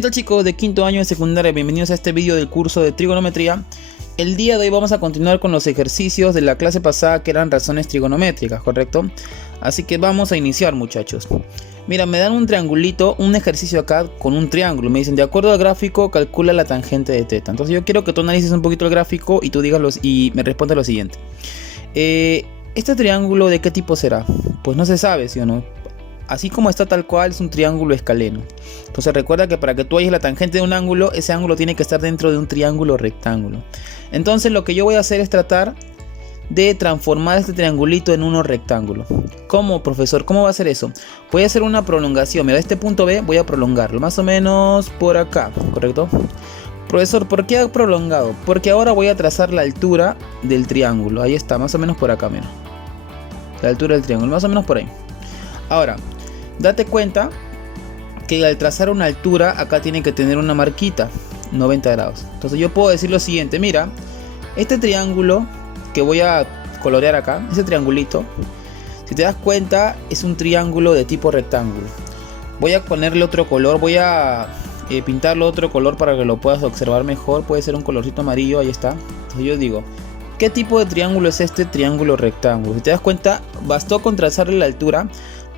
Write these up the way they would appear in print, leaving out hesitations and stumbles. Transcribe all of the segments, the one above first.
¿Qué tal, chicos de quinto año de secundaria? Bienvenidos a este vídeo del curso de trigonometría. El día de hoy vamos a continuar con los ejercicios de la clase pasada, que eran razones trigonométricas, ¿correcto? Así que vamos a iniciar, muchachos. Mira, me dan un triangulito, un ejercicio acá con un triángulo. Me dicen, de acuerdo al gráfico, calcula la tangente de θ. Entonces yo quiero que tú analices un poquito el gráfico y tú digas y me respondas lo siguiente. ¿Este triángulo de qué tipo será? Pues no se sabe, ¿sí o no? Así como está tal cual, es un triángulo escaleno. Entonces recuerda que para que tú halles la tangente de un ángulo, ese ángulo tiene que estar dentro de un triángulo rectángulo. Entonces lo que yo voy a hacer es tratar de transformar este triangulito en uno rectángulo. ¿Cómo, profesor? ¿Cómo va a ser eso? Voy a hacer una prolongación. Mira, este punto B voy a prolongarlo más o menos por acá, ¿correcto? Profesor, ¿por qué ha prolongado? Porque ahora voy a trazar la altura del triángulo. Ahí está, más o menos por acá, mira. La altura del triángulo, más o menos por ahí. Ahora, date cuenta que al trazar una altura, acá tiene que tener una marquita, 90 grados. Entonces yo puedo decir lo siguiente, mira, este triángulo que voy a colorear acá, ese triangulito, si te das cuenta, es un triángulo de tipo rectángulo. Voy a ponerle otro color, voy a pintarlo otro color para que lo puedas observar mejor. Puede ser un colorcito amarillo, ahí está. Entonces yo digo, ¿qué tipo de triángulo es este triángulo rectángulo? Si te das cuenta, bastó con trazarle la altura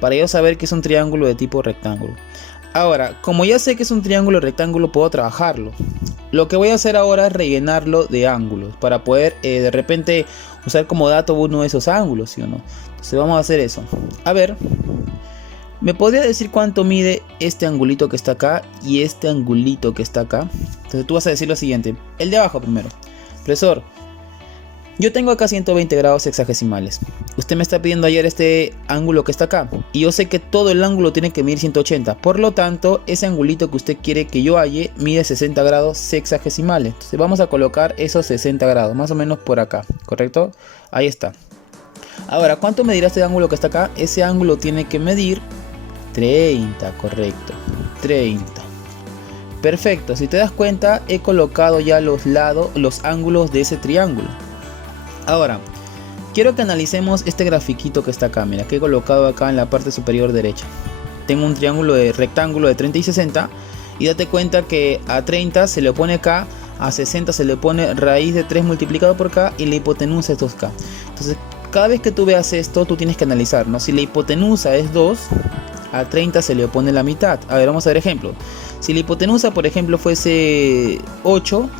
para yo saber que es un triángulo de tipo rectángulo. Ahora, como ya sé que es un triángulo rectángulo, puedo trabajarlo. Lo que voy a hacer ahora es rellenarlo de ángulos para poder de repente usar como dato uno de esos ángulos, ¿sí o no? Entonces vamos a hacer eso. A ver, ¿me podría decir cuánto mide este angulito que está acá y este angulito que está acá? Entonces tú vas a decir lo siguiente, el de abajo primero. Profesor, yo tengo acá 120 grados sexagesimales. Usted me está pidiendo hallar este ángulo que está acá. Y yo sé que todo el ángulo tiene que medir 180. Por lo tanto, ese angulito que usted quiere que yo halle mide 60 grados sexagesimales. Entonces vamos a colocar esos 60 grados, más o menos por acá, ¿correcto? Ahí está. Ahora, ¿cuánto medirá este ángulo que está acá? Ese ángulo tiene que medir 30, correcto. 30. Perfecto, si te das cuenta, he colocado ya los lados, los ángulos de ese triángulo. Ahora, quiero que analicemos este grafiquito que está acá, mira, que he colocado acá en la parte superior derecha. Tengo un triángulo de rectángulo de 30 y 60 y date cuenta que a 30 se le opone K, a 60 se le pone raíz de 3 multiplicado por K y la hipotenusa es 2K. Entonces, cada vez que tú veas esto, tú tienes que analizar, ¿no? Si la hipotenusa es 2, a 30 se le opone la mitad. A ver, vamos a ver ejemplo. Si la hipotenusa, por ejemplo, fuese 8,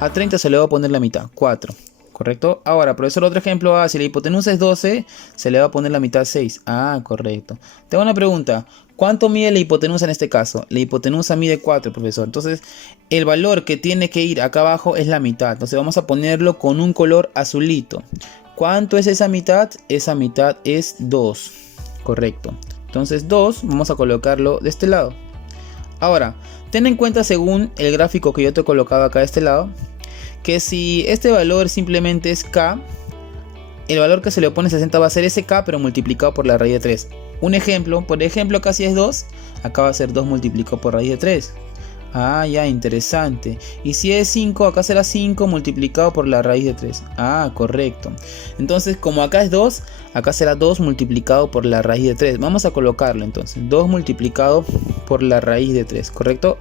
a 30 se le va a poner la mitad, 4. ¿Correcto? Ahora, profesor, otro ejemplo. Si la hipotenusa es 12, se le va a poner la mitad 6. Ah, correcto. Tengo una pregunta. ¿Cuánto mide la hipotenusa en este caso? La hipotenusa mide 4, profesor. Entonces, el valor que tiene que ir acá abajo es la mitad. Entonces, vamos a ponerlo con un color azulito. ¿Cuánto es esa mitad? Esa mitad es 2. Correcto. Entonces, 2, vamos a colocarlo de este lado. Ahora, ten en cuenta, según el gráfico que yo te he colocado acá de este lado, que si este valor simplemente es K, el valor que se le opone 60 va a ser ese K, pero multiplicado por la raíz de 3. Un ejemplo, por ejemplo, acá si es 2, acá va a ser 2 multiplicado por raíz de 3. Ah, ya, interesante. Y si es 5, acá será 5 multiplicado por la raíz de 3. Ah, correcto. Entonces, como acá es 2, acá será 2 multiplicado por la raíz de 3. Vamos a colocarlo entonces. 2 multiplicado por la raíz de 3, ¿correcto?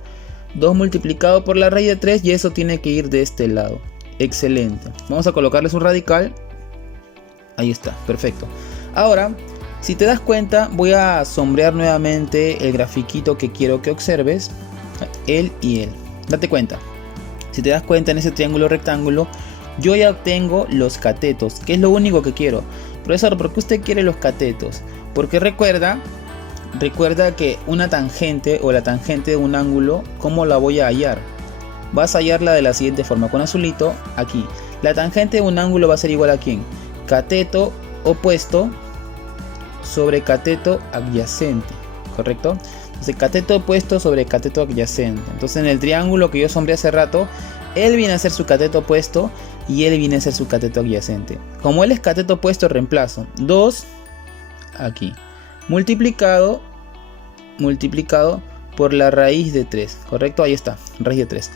2 multiplicado por la raíz de 3 y eso tiene que ir de este lado. Excelente. Vamos a colocarles un radical. Ahí está, perfecto. Ahora, si te das cuenta, voy a sombrear nuevamente el grafiquito que quiero que observes. Él y él. Date cuenta. Si te das cuenta, en ese triángulo rectángulo, yo ya obtengo los catetos, que es lo único que quiero. Profesor, ¿por qué usted quiere los catetos? Porque recuerda que una tangente o la tangente de un ángulo, ¿cómo la voy a hallar? Vas a hallarla de la siguiente forma, con azulito aquí. La tangente de un ángulo va a ser igual a ¿quién? Cateto opuesto sobre cateto adyacente, ¿correcto? Entonces cateto opuesto sobre cateto adyacente. Entonces en el triángulo que yo sombreé hace rato, él viene a ser su cateto opuesto y él viene a ser su cateto adyacente. Como él es cateto opuesto, reemplazo 2 aquí. Multiplicado por la raíz de 3, ¿correcto? Ahí está, raíz de 3.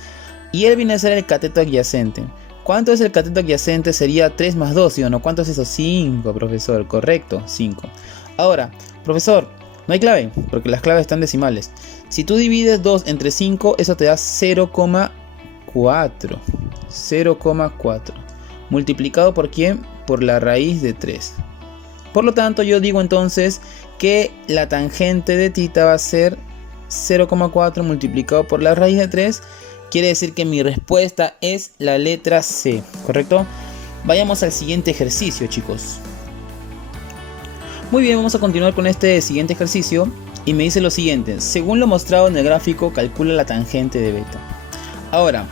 Y él viene a ser el cateto adyacente. ¿Cuánto es el cateto adyacente? Sería 3 más 2, ¿sí o no? ¿Cuánto es eso? 5, profesor, correcto, 5. Ahora, profesor, No hay clave, porque las claves están decimales. Si tú divides 2 entre 5, eso te da 0,4. 0,4. ¿Multiplicado por quién? Por la raíz de 3. Por lo tanto, yo digo entonces que la tangente de θ va a ser 0,4 multiplicado por la raíz de 3. Quiere decir que mi respuesta es la letra C, ¿correcto? Vayamos al siguiente ejercicio, chicos. Muy bien, vamos a continuar con este siguiente ejercicio. Y me dice lo siguiente: según lo mostrado en el gráfico, calcula la tangente de beta. Ahora,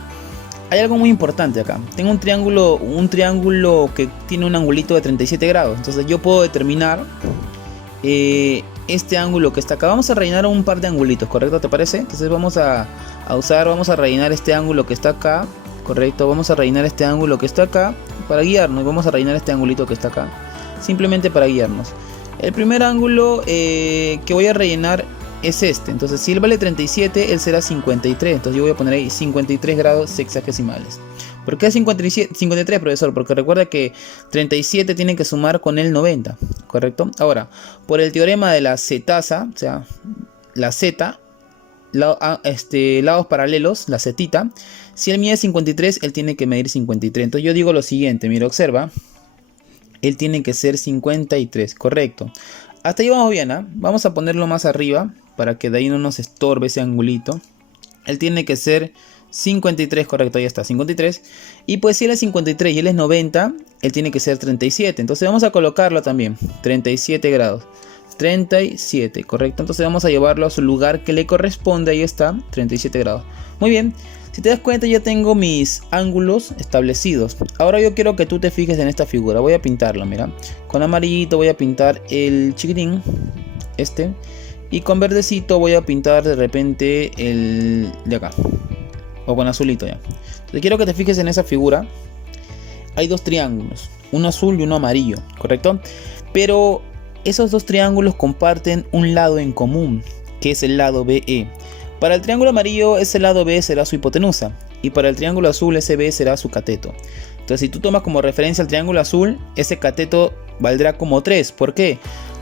hay algo muy importante acá. Tengo un triángulo que tiene un angulito de 37 grados. Entonces yo puedo determinar este ángulo que está acá. Vamos a rellenar un par de angulitos, ¿correcto? ¿Te parece? Entonces vamos a rellenar este ángulo que está acá, ¿correcto? Vamos a rellenar este ángulo que está acá para guiarnos. Vamos a rellenar este angulito que está acá, simplemente para guiarnos. El primer ángulo que voy a rellenar es este. Entonces si él vale 37, él será 53. Entonces yo voy a poner ahí 53 grados sexagesimales. ¿Por qué 53, profesor? Porque recuerda que 37 tiene que sumar con el 90, ¿correcto? Ahora, por el teorema de la zetasa, o sea, la z, lados paralelos, la zetita, si él mide 53, él tiene que medir 53. Entonces yo digo lo siguiente, mira, observa. Él tiene que ser 53, correcto. Hasta ahí vamos bien, ¿eh? Vamos a ponerlo más arriba para que de ahí no nos estorbe ese angulito. Él tiene que ser 53, correcto, ahí está, 53. Y pues si él es 53 y él es 90, él tiene que ser 37. Entonces vamos a colocarlo también, 37 grados. 37, correcto. Entonces vamos a llevarlo a su lugar que le corresponde, ahí está, 37 grados. Muy bien. Si te das cuenta, ya tengo mis ángulos establecidos. Ahora yo quiero que tú te fijes en esta figura. Voy a pintarlo, mira. Con amarillito voy a pintar el chiquitín, este. Y con verdecito voy a pintar de repente el de acá. O con azulito ya. Entonces quiero que te fijes en esa figura. Hay dos triángulos, uno azul y uno amarillo, ¿correcto? Pero esos dos triángulos comparten un lado en común, que es el lado BE. Para el triángulo amarillo, ese lado B será su hipotenusa. Y para el triángulo azul, ese B será su cateto. Entonces, si tú tomas como referencia el triángulo azul, ese cateto valdrá como 3. ¿Por qué?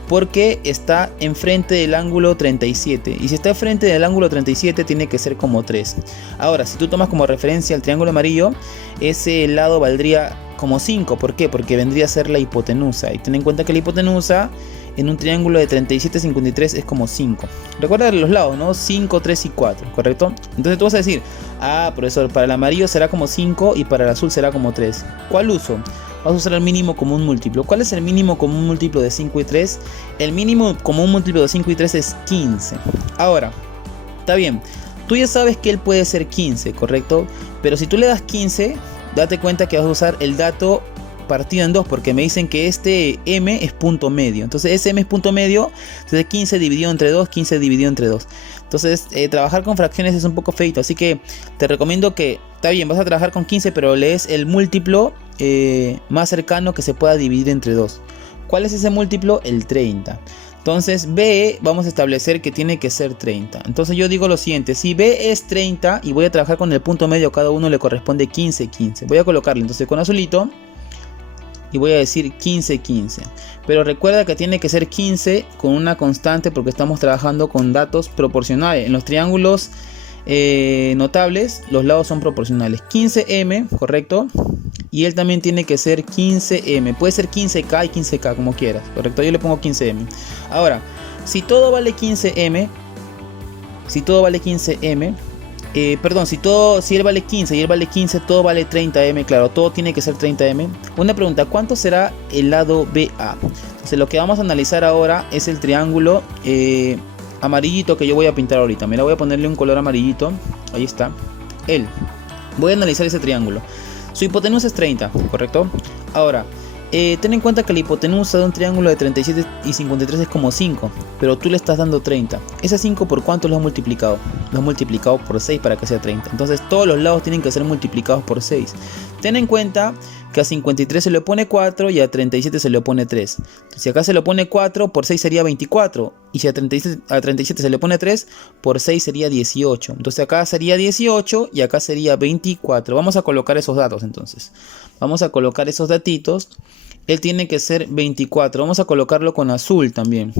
Porque está enfrente del ángulo 37. Y si está enfrente del ángulo 37, tiene que ser como 3. Ahora, si tú tomas como referencia el triángulo amarillo, ese lado valdría como 5. ¿Por qué? Porque vendría a ser la hipotenusa. Y ten en cuenta que la hipotenusa en un triángulo de 37 a 53 es como 5. Recuerda los lados, ¿no? 5, 3 y 4, ¿correcto? Entonces tú vas a decir, ah, profesor, para el amarillo será como 5 y para el azul será como 3. ¿Cuál uso? Vas a usar el mínimo común múltiplo. ¿Cuál es el mínimo común múltiplo de 5 y 3? El mínimo común múltiplo de 5 y 3 es 15. Ahora, está bien, tú ya sabes que él puede ser 15, ¿correcto? Pero si tú le das 15, date cuenta que vas a usar el dato partido en 2, porque me dicen que este m es punto medio. Entonces ese m es punto medio. Entonces 15 dividido entre 2, 15 dividido entre 2. Entonces trabajar con fracciones es un poco feito. Así que te recomiendo que, está bien, vas a trabajar con 15, pero lees el múltiplo más cercano que se pueda dividir entre 2. ¿Cuál es ese múltiplo? El 30. Entonces B vamos a establecer que tiene que ser 30. Entonces yo digo lo siguiente: si B es 30 y voy a trabajar con el punto medio, cada uno le corresponde 15, 15. Voy a colocarle entonces con azulito y voy a decir 15, 15. Pero recuerda que tiene que ser 15 con una constante, porque estamos trabajando con datos proporcionales. En los triángulos notables los lados son proporcionales. 15m, correcto. Y él también tiene que ser 15m. Puede ser 15k y 15k, como quieras, correcto. Yo le pongo 15m. Ahora, si todo vale 15m, si él vale 15 y él vale 15, todo vale 30m, claro, todo tiene que ser 30m. Una pregunta: ¿cuánto será el lado BA? Entonces lo que vamos a analizar ahora es el triángulo amarillito que yo voy a pintar ahorita. Mira, voy a ponerle un color amarillito. Ahí está. Voy a analizar ese triángulo. Su hipotenusa es 30, ¿correcto? Ahora, ten en cuenta que la hipotenusa de un triángulo de 37 y 53 es como 5, pero tú le estás dando 30. ¿Ese 5 por cuánto lo has multiplicado? Lo has multiplicado por 6 para que sea 30. Entonces todos los lados tienen que ser multiplicados por 6. Ten en cuenta que a 53 se le pone 4 y a 37 se le pone 3. Entonces, si acá se le pone 4, por 6 sería 24. Y si a 37 se le pone 3, por 6 sería 18. Entonces acá sería 18 y acá sería 24. Vamos a colocar esos datos entonces. Vamos a colocar esos datitos. él tiene que ser 24. Vamos a colocarlo con azul también,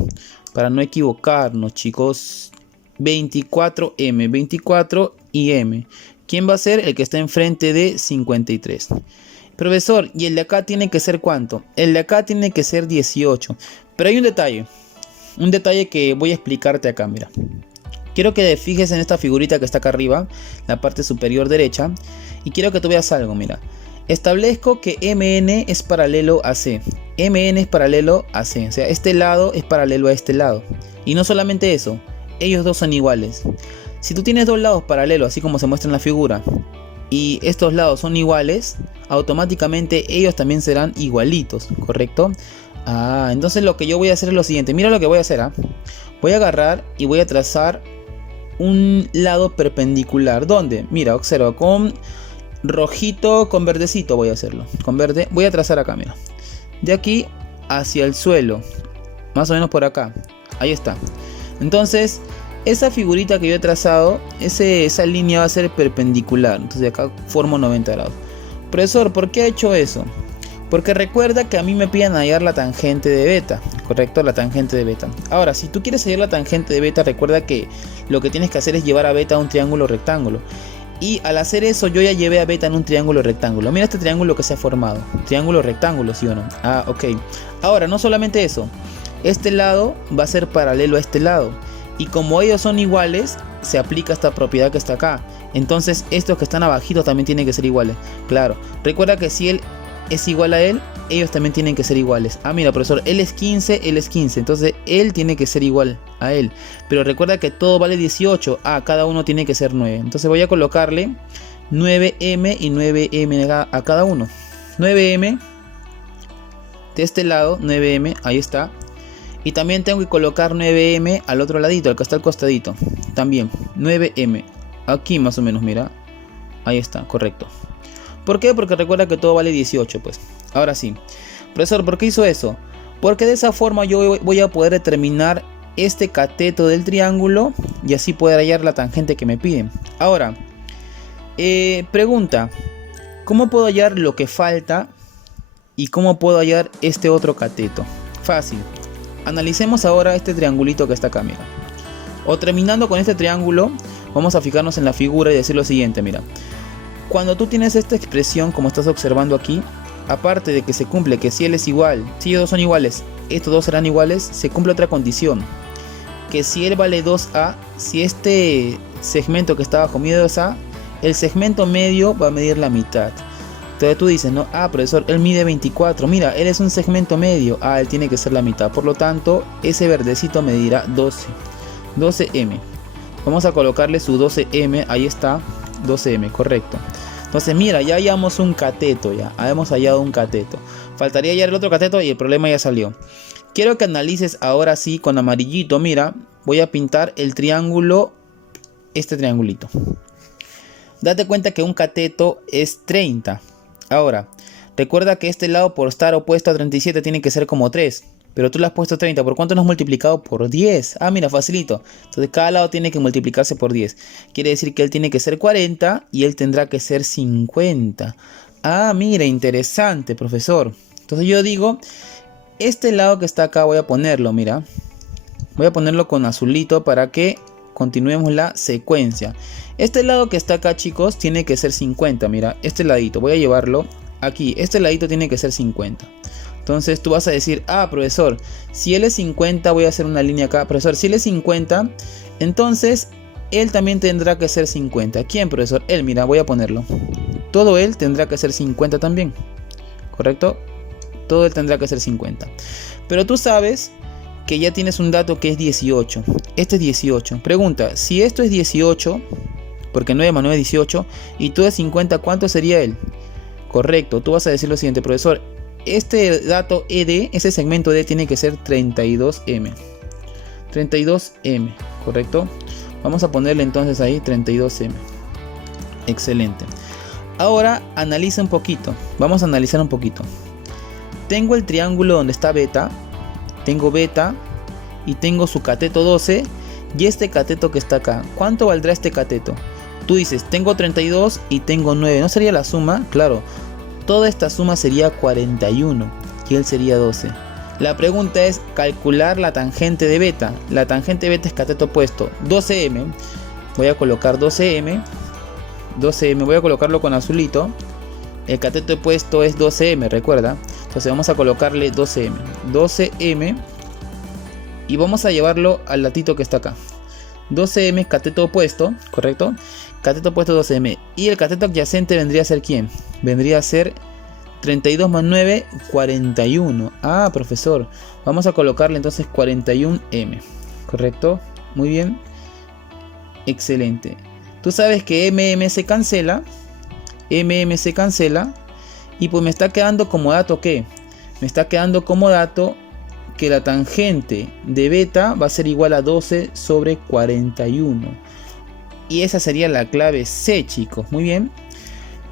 para no equivocarnos, chicos. 24M, 24 y M. ¿Quién va a ser? El que está enfrente de 53. Profesor, ¿y el de acá tiene que ser cuánto? El de acá tiene que ser 18. Pero hay un detalle que voy a explicarte acá, mira. Quiero que te fijes en esta figurita que está acá arriba, la parte superior derecha, y quiero que tú veas algo, mira. Establezco que MN es paralelo a C. MN es paralelo a C, o sea, este lado es paralelo a este lado. Y no solamente eso, ellos dos son iguales. Si tú tienes dos lados paralelos, así como se muestra en la figura, y estos lados son iguales, automáticamente ellos también serán igualitos, ¿correcto? Entonces lo que yo voy a hacer es lo siguiente. Mira lo que voy a hacer, voy a agarrar y voy a trazar un lado perpendicular. ¿Dónde? Mira, observa, con rojito, con verdecito voy a hacerlo. Con verde, voy a trazar acá, mira. De aquí hacia el suelo, más o menos por acá. Ahí está. Entonces, esa figurita que yo he trazado, esa línea va a ser perpendicular. Entonces acá formo 90 grados. Profesor, ¿por qué ha hecho eso? Porque recuerda que a mí me piden hallar la tangente de beta, ¿correcto? La tangente de beta. Ahora, si tú quieres hallar la tangente de beta, recuerda que lo que tienes que hacer es llevar a beta a un triángulo rectángulo. Y al hacer eso, yo ya llevé a beta en un triángulo rectángulo. Mira este triángulo que se ha formado. Triángulo rectángulo, ¿sí o no? Ok. Ahora, no solamente eso. Este lado va a ser paralelo a este lado. Y como ellos son iguales, se aplica esta propiedad que está acá. Entonces, estos que están abajito también tienen que ser iguales. Claro. Recuerda que si él es igual a él, ellos también tienen que ser iguales. Mira, profesor, él es 15, él es 15. Entonces, él tiene que ser igual a él. Pero recuerda que todo vale 18. Cada uno tiene que ser 9. Entonces, voy a colocarle 9M y 9M a cada uno. 9M de este lado, 9M, ahí está. Y también tengo que colocar 9M al otro ladito, al que está al costadito. También, 9M. Aquí más o menos, mira. Ahí está, correcto. ¿Por qué? Porque recuerda que todo vale 18, pues. Ahora sí. Profesor, ¿por qué hizo eso? Porque de esa forma yo voy a poder determinar este cateto del triángulo y así poder hallar la tangente que me piden. Ahora, pregunta. ¿Cómo puedo hallar lo que falta y cómo puedo hallar este otro cateto? Fácil. Analicemos ahora este triangulito que está acá, mira. O terminando con este triángulo, vamos a fijarnos en la figura y decir lo siguiente, mira. Cuando tú tienes esta expresión, como estás observando aquí, aparte de que se cumple que si él es igual, si ellos dos son iguales, estos dos serán iguales, se cumple otra condición. Que si él vale 2A, si este segmento que está abajo mide 2A, el segmento medio va a medir la mitad. Entonces tú dices, no, profesor, él mide 24, mira, él es un segmento medio, él tiene que ser la mitad, por lo tanto, ese verdecito medirá 12M. Vamos a colocarle su 12M, ahí está, 12M, correcto. Entonces mira, ya hallamos un cateto, ya hemos hallado un cateto. Faltaría hallar el otro cateto y el problema ya salió. Quiero que analices ahora sí con amarillito, mira, voy a pintar el triángulo, este triangulito. Date cuenta que un cateto es 30. Ahora, recuerda que este lado por estar opuesto a 37 tiene que ser como 3. Pero tú le has puesto 30. ¿Por cuánto no has multiplicado? Por 10. Mira, facilito. Entonces cada lado tiene que multiplicarse por 10. Quiere decir que él tiene que ser 40 y él tendrá que ser 50. Mira, interesante, profesor. Entonces yo digo, este lado que está acá voy a ponerlo, mira. Voy a ponerlo con azulito para que continuemos la secuencia. Este lado que está acá, chicos, tiene que ser 50. Mira, este ladito, voy a llevarlo aquí. Este ladito tiene que ser 50. Entonces tú vas a decir, profesor, si él es 50, voy a hacer una línea acá. Profesor, si él es 50, entonces él también tendrá que ser 50. ¿Quién, profesor? Él, mira, voy a ponerlo. Todo él tendrá que ser 50 también. ¿Correcto? Todo él tendrá que ser 50. Pero tú sabes que ya tienes un dato que es 18. Este es 18. Pregunta, si esto es 18, porque 9 más 9 es 18, y tú es 50, ¿cuánto sería él? Correcto, tú vas a decir lo siguiente, profesor. Este dato ED, ese segmento ED tiene que ser 32M. 32M, ¿correcto? Vamos a ponerle entonces ahí 32M. Excelente. Ahora analiza un poquito. Vamos a analizar un poquito. Tengo el triángulo donde está beta. Tengo beta y tengo su cateto 12 y este cateto que está acá. ¿Cuánto valdrá este cateto? Tú dices, tengo 32 y tengo 9. ¿No sería la suma? Claro. Toda esta suma sería 41. y él sería 12. La pregunta es calcular la tangente de beta. La tangente de beta es cateto opuesto, 12m. Voy a colocar 12m. Voy a colocarlo con azulito. El cateto opuesto es 12m, recuerda. Entonces vamos a colocarle 12m. Y vamos a llevarlo al latito que está acá. 12m es cateto opuesto, ¿correcto? Cateto opuesto 12m. Y el cateto adyacente vendría a ser ¿quién? Vendría a ser 32 más 9, 41. Ah, profesor. Vamos a colocarle entonces 41m. ¿Correcto? Muy bien. Excelente. Tú sabes que se cancela. Se cancela. Y pues me está quedando como dato ¿qué? Me está quedando como dato que la tangente de beta va a ser igual a 12 sobre 41. Y esa sería la clave C, chicos. Muy bien.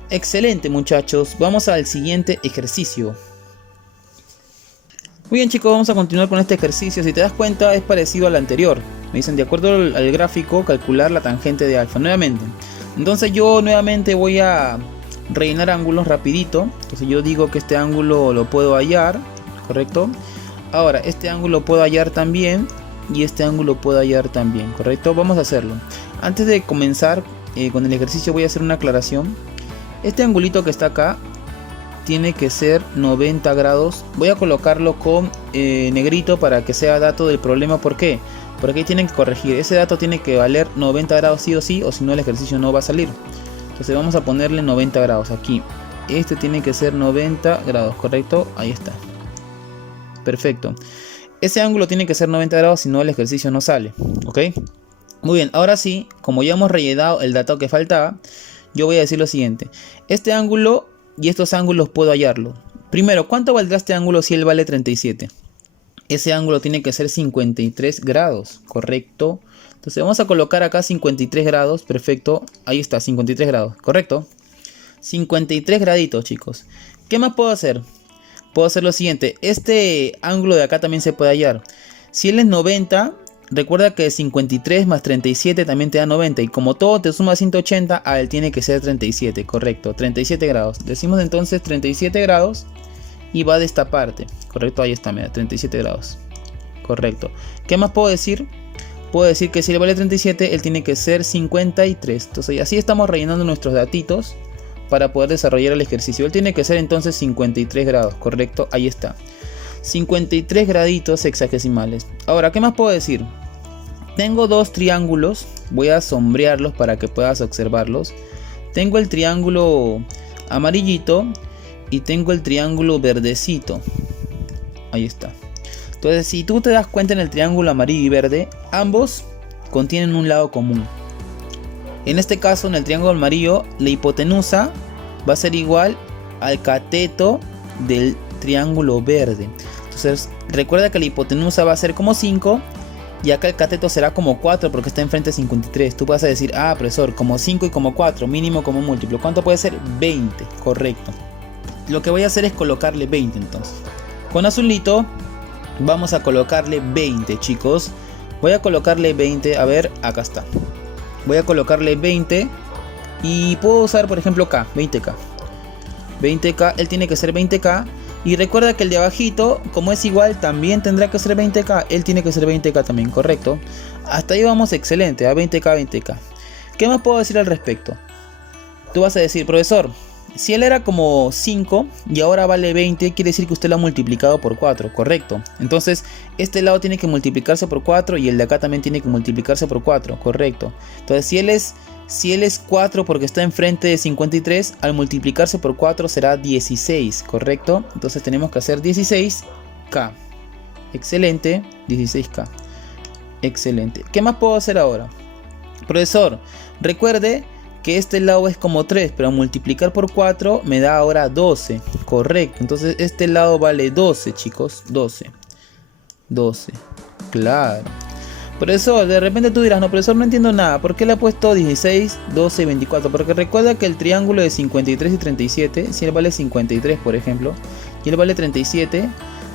Excelente, muchachos. Vamos al siguiente ejercicio. Muy bien, chicos, vamos a continuar con este ejercicio. Si te das cuenta, es parecido al anterior. Me dicen, de acuerdo al gráfico, calcular la tangente de alfa. Nuevamente. Entonces yo nuevamente voy a rellenar ángulos rapidito. Entonces yo digo que este ángulo lo puedo hallar, ¿correcto? Ahora, este ángulo puedo hallar también. Y este ángulo puedo hallar también, ¿correcto? Vamos a hacerlo. Antes de comenzar con el ejercicio voy a hacer una aclaración. Este angulito que está acá tiene que ser 90 grados. Voy a colocarlo con negrito para que sea dato del problema. ¿Por qué? Porque ahí tienen que corregir. Ese dato tiene que valer 90 grados sí o sí, o si no el ejercicio no va a salir. Entonces vamos a ponerle 90 grados aquí. Este tiene que ser 90 grados, ¿correcto? Ahí está. Perfecto. Ese ángulo tiene que ser 90 grados, si no el ejercicio no sale. ¿Ok? Muy bien, ahora sí, como ya hemos rellenado el dato que faltaba, yo voy a decir lo siguiente. Este ángulo y estos ángulos puedo hallarlo. Primero, ¿cuánto valdrá este ángulo si él vale 37? Ese ángulo tiene que ser 53 grados, ¿correcto? Entonces vamos a colocar acá 53 grados, perfecto. Ahí está, 53 grados, ¿correcto? 53 graditos, chicos. ¿Qué más puedo hacer? Puedo hacer lo siguiente. Este ángulo de acá también se puede hallar. Si él es 90... Recuerda que 53 más 37 también te da 90. Y como todo te suma 180, a él tiene que ser 37. Correcto, 37 grados. Decimos entonces 37 grados. Y va de esta parte. Correcto, ahí está, mira, 37 grados. Correcto. ¿Qué más puedo decir? Puedo decir que si le vale 37, él tiene que ser 53. Entonces así estamos rellenando nuestros datitos para poder desarrollar el ejercicio. Él tiene que ser entonces 53 grados. Correcto, ahí está. 53 graditos hexagesimales. Ahora, ¿qué más puedo decir? Tengo dos triángulos. Voy a sombrearlos para que puedas observarlos. Tengo el triángulo amarillito y tengo el triángulo verdecito. Ahí está. Entonces, si tú te das cuenta, en el triángulo amarillo y verde, ambos contienen un lado común. En este caso, en el triángulo amarillo, la hipotenusa va a ser igual al cateto del triángulo verde. Entonces recuerda que la hipotenusa va a ser como 5 y acá el cateto será como 4 porque está enfrente de 53. Tú vas a decir, ah, profesor, como 5 y como 4, mínimo como múltiplo. ¿Cuánto puede ser? 20, correcto. Lo que voy a hacer es colocarle 20 entonces. Con azulito vamos a colocarle 20, chicos. Voy a colocarle 20, a ver, acá está. Voy a colocarle 20 y puedo usar por ejemplo K, 20K. 20K, él tiene que ser 20K. Y recuerda que el de abajito, como es igual, también tendrá que ser 20K. Él tiene que ser 20K también, correcto. Hasta ahí vamos excelente, a 20K, 20K. ¿Qué más puedo decir al respecto? Tú vas a decir, profesor, si él era como 5 y ahora vale 20, quiere decir que usted lo ha multiplicado por 4, correcto. Entonces, este lado tiene que multiplicarse por 4 y el de acá también tiene que multiplicarse por 4, correcto. Entonces, si él es 4 porque está enfrente de 53, al multiplicarse por 4 será 16, ¿correcto? Entonces tenemos que hacer 16K. Excelente, 16K. Excelente. ¿Qué más puedo hacer ahora? Profesor, recuerde que este lado es como 3, pero al multiplicar por 4 me da ahora 12, correcto. Entonces este lado vale 12, chicos, 12. 12, claro. Profesor, de repente tú dirás, no, profesor, no entiendo nada. ¿Por qué le ha puesto 16, 12 y 24? Porque recuerda que el triángulo de 53 y 37, si él vale 53, por ejemplo, y él vale 37,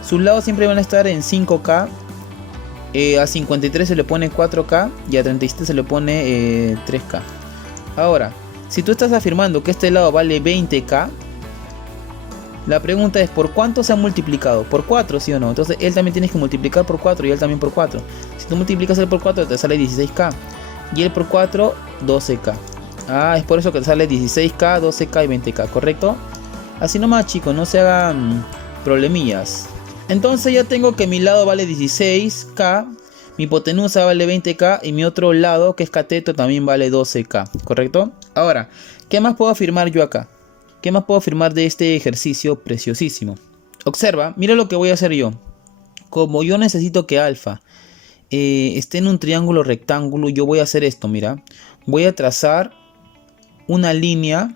sus lados siempre van a estar en 5K. A 53 se le pone 4K y a 37 se le pone 3K. Ahora, si tú estás afirmando que este lado vale 20K, La pregunta es, ¿por cuánto se ha multiplicado? ¿Por 4, sí o no? Entonces él también tienes que multiplicar por 4 y él también por 4. Si tú multiplicas él por 4 te sale 16k. Y él por 4, 12k. Ah, es por eso que te sale 16k, 12k y 20k, ¿correcto? Así nomás, chicos, no se hagan problemillas. Entonces ya tengo que mi lado vale 16k, mi hipotenusa vale 20k y mi otro lado, que es cateto, también vale 12k, ¿correcto? Ahora, ¿qué más puedo afirmar yo acá? ¿Qué más puedo afirmar de este ejercicio preciosísimo? Observa, mira lo que voy a hacer yo. Como yo necesito que alfa esté en un triángulo rectángulo, yo voy a hacer esto, mira. Voy a trazar una línea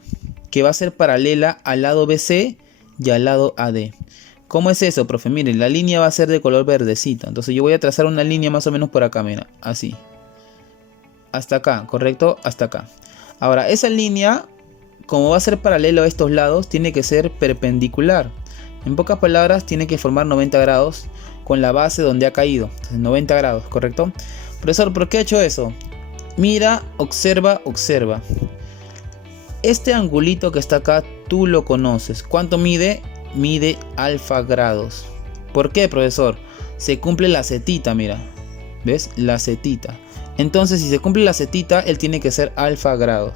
que va a ser paralela al lado BC y al lado AD. ¿Cómo es eso, profe? Miren, la línea va a ser de color verdecita. Entonces yo voy a trazar una línea más o menos por acá, mira, así. Hasta acá, ¿correcto? Hasta acá. Ahora, esa línea, como va a ser paralelo a estos lados, tiene que ser perpendicular. En pocas palabras, tiene que formar 90 grados con la base donde ha caído. Entonces, 90 grados, ¿correcto? Profesor, ¿por qué he hecho eso? Mira, observa, observa. Este angulito que está acá, tú lo conoces. ¿Cuánto mide? Mide alfa grados. ¿Por qué, profesor? Se cumple la setita, mira. ¿Ves? La setita. Entonces, si se cumple la setita, él tiene que ser alfa grados.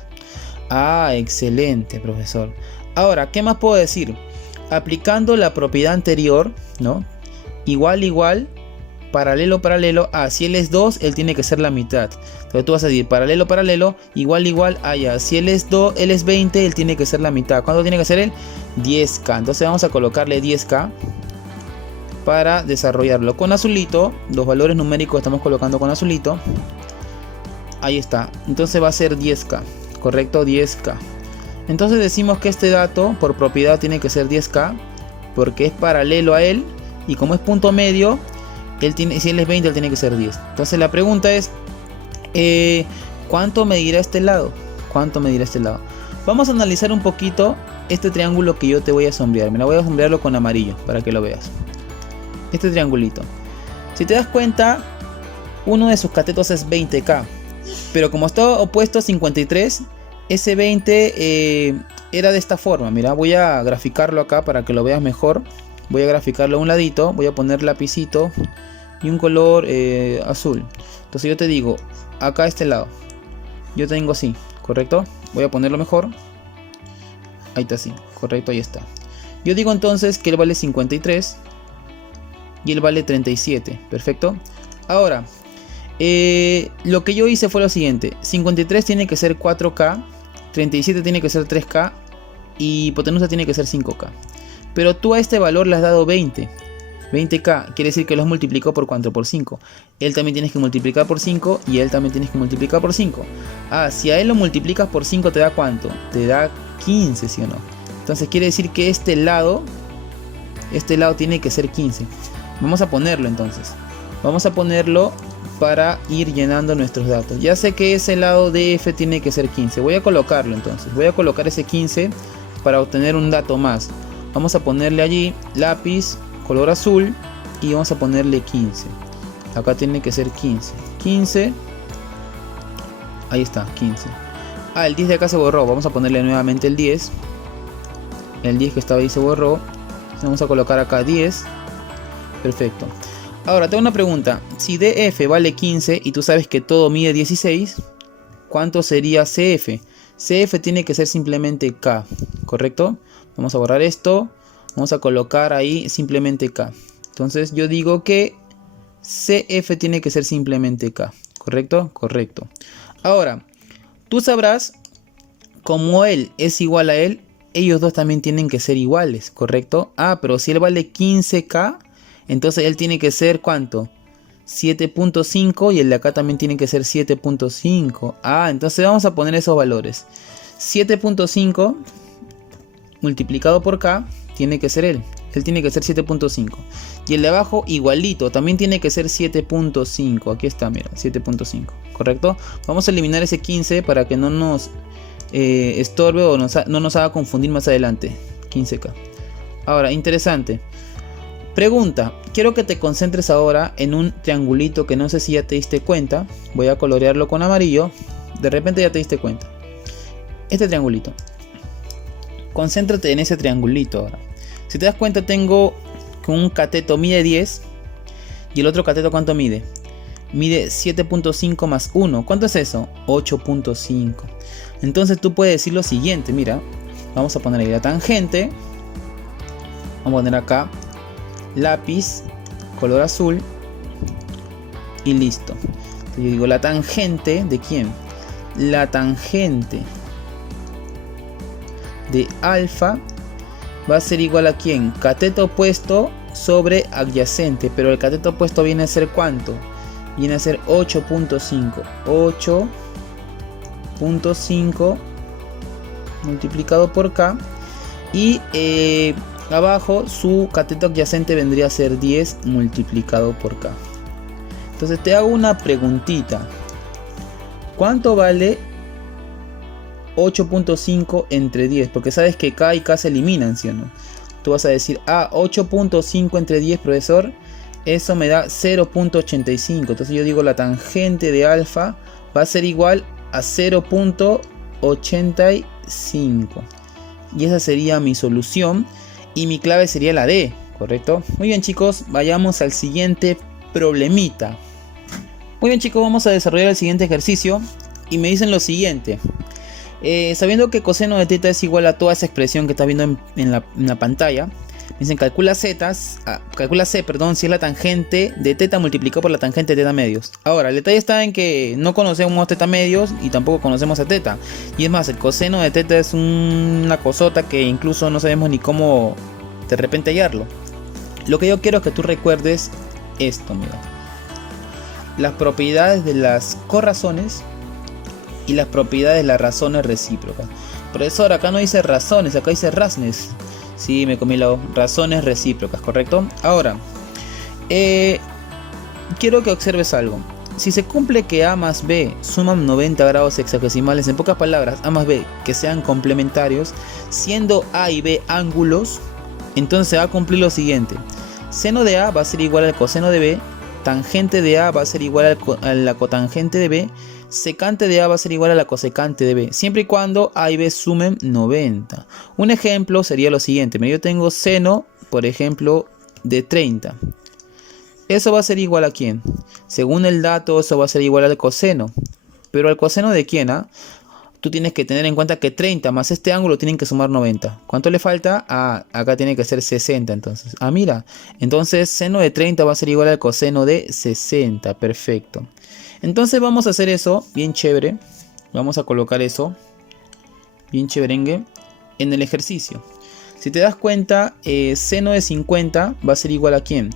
Ah, excelente, profesor. Ahora, ¿qué más puedo decir? Aplicando la propiedad anterior, ¿no? Igual, igual, paralelo, paralelo. Ah, si él es 2, él tiene que ser la mitad. Entonces tú vas a decir paralelo, paralelo, igual, igual. Ah, ya. Si él es 2, él es 20, él tiene que ser la mitad. ¿Cuánto tiene que ser él? 10k. Entonces vamos a colocarle 10k para desarrollarlo con azulito. Los valores numéricos estamos colocando con azulito. Ahí está. Entonces va a ser 10k. Correcto, 10k. Entonces decimos que este dato por propiedad tiene que ser 10k porque es paralelo a él y como es punto medio, él tiene, si él es 20, él tiene que ser 10. Entonces la pregunta es, ¿cuánto medirá este lado? ¿Cuánto medirá este lado? Vamos a analizar un poquito este triángulo que yo te voy a sombrear. Me la voy a sombrearlo con amarillo para que lo veas. Este triangulito. Si te das cuenta, uno de sus catetos es 20k. Pero como está opuesto a 53, ese 20 era de esta forma. Mira, voy a graficarlo acá para que lo veas mejor. Voy a graficarlo a un ladito. Voy a poner lapicito y un color azul. Entonces yo te digo, acá a este lado, yo tengo así, ¿correcto? Voy a ponerlo mejor. Ahí está así, correcto, ahí está. Yo digo entonces que él vale 53 y él vale 37, perfecto. Ahora, lo que yo hice fue lo siguiente. 53 tiene que ser 4k, 37 tiene que ser 3k y hipotenusa tiene que ser 5k. Pero tú a este valor le has dado 20k, quiere decir que los multiplicó por ¿cuánto? Por 5. Él también tienes que multiplicar por 5 y él también tienes que multiplicar por 5. Ah, si a él lo multiplicas por 5 te da ¿cuánto? Te da 15, ¿sí o no? Entonces quiere decir que este lado tiene que ser 15. Vamos a ponerlo entonces. Vamos a ponerlo para ir llenando nuestros datos. Ya sé que ese lado de F tiene que ser 15. Voy a colocarlo entonces. Voy a colocar ese 15 para obtener un dato más. Vamos a ponerle allí lápiz, color azul y vamos a ponerle 15. Acá tiene que ser 15. 15. Ahí está, 15. Ah, el 10 de acá se borró. Vamos a ponerle nuevamente el 10. El 10 que estaba ahí se borró. Vamos a colocar acá 10. Perfecto. Ahora, tengo una pregunta. Si DF vale 15 y tú sabes que todo mide 16, ¿cuánto sería CF? CF tiene que ser simplemente K, ¿correcto? Vamos a borrar esto. Vamos a colocar ahí simplemente K. Entonces yo digo que CF tiene que ser simplemente K, ¿correcto? Correcto. Ahora, tú sabrás, como él es igual a él, ellos dos también tienen que ser iguales, ¿correcto? Ah, pero si él vale 15k, entonces él tiene que ser ¿cuánto? 7.5 y el de acá también tiene que ser 7.5. Ah, entonces vamos a poner esos valores. 7.5 multiplicado por k tiene que ser él. Él tiene que ser 7.5. Y el de abajo igualito, también tiene que ser 7.5. Aquí está, mira, 7.5. ¿Correcto? Vamos a eliminar ese 15 para que no nos estorbe o no nos haga confundir más adelante. 15k. Ahora, interesante. Pregunta, quiero que te concentres ahora en un triangulito que no sé si ya te diste cuenta. Voy a colorearlo con amarillo. De repente ya te diste cuenta. Este triangulito. Concéntrate en ese triangulito ahora. Si te das cuenta, tengo que un cateto mide 10 y el otro cateto ¿cuánto mide? Mide 7.5 más 1. ¿Cuánto es eso? 8.5. Entonces tú puedes decir lo siguiente, mira. Vamos a poner ahí la tangente. Vamos a poner acá lápiz, color azul. Y listo. Entonces yo digo la tangente ¿de quién? La tangente de alfa va a ser igual a ¿quién? Cateto opuesto sobre adyacente. Pero el cateto opuesto viene a ser ¿cuánto? Viene a ser 8.5. 8.5 multiplicado por K. Y abajo su cateto adyacente vendría a ser 10 multiplicado por K. Entonces te hago una preguntita. ¿Cuánto vale 8.5 entre 10? Porque sabes que K y K se eliminan, ¿sí o no? Tú vas a decir, 8.5 entre 10, profesor, eso me da 0.85. Entonces yo digo la tangente de alfa va a ser igual a 0.85. Y esa sería mi solución. Y mi clave sería la D, ¿correcto? Muy bien, chicos, vayamos al siguiente problemita. Muy bien, chicos, vamos a desarrollar el siguiente ejercicio. Y me dicen lo siguiente. Sabiendo que coseno de teta es igual a toda esa expresión que estás viendo en la pantalla, me dicen calcula C, si es la tangente de teta multiplicado por la tangente de teta medios. Ahora, el detalle está en que no conocemos teta medios y tampoco conocemos a teta. Y es más, el coseno de teta es una cosota que incluso no sabemos ni cómo de repente hallarlo. Lo que yo quiero es que tú recuerdes esto, mira. Las propiedades de las corrazones y las propiedades de las razones recíprocas. Profesor, acá no dice razones, acá dice raznes. Sí, me comí la razones recíprocas, ¿correcto? Ahora, quiero que observes algo. Si se cumple que A más B suman 90 grados hexagesimales, en pocas palabras, A más B que sean complementarios, siendo A y B ángulos, entonces se va a cumplir lo siguiente. Seno de A va a ser igual al coseno de B, tangente de A va a ser igual a la cotangente de B, secante de A va a ser igual a la cosecante de B, siempre y cuando A y B sumen 90. Un ejemplo sería lo siguiente. Yo tengo seno, por ejemplo, de 30. Eso va a ser igual a ¿quién? Según el dato, eso va a ser igual al coseno. Pero al coseno de ¿quién? Tú tienes que tener en cuenta que 30 más este ángulo tienen que sumar 90. ¿Cuánto le falta? Acá tiene que ser 60 entonces. Mira. Entonces seno de 30 va a ser igual al coseno de 60. Perfecto. Entonces vamos a hacer eso, bien chévere. Vamos a colocar eso, bien chéverengue, en el ejercicio. Si te das cuenta, seno de 50 va a ser igual a ¿quién?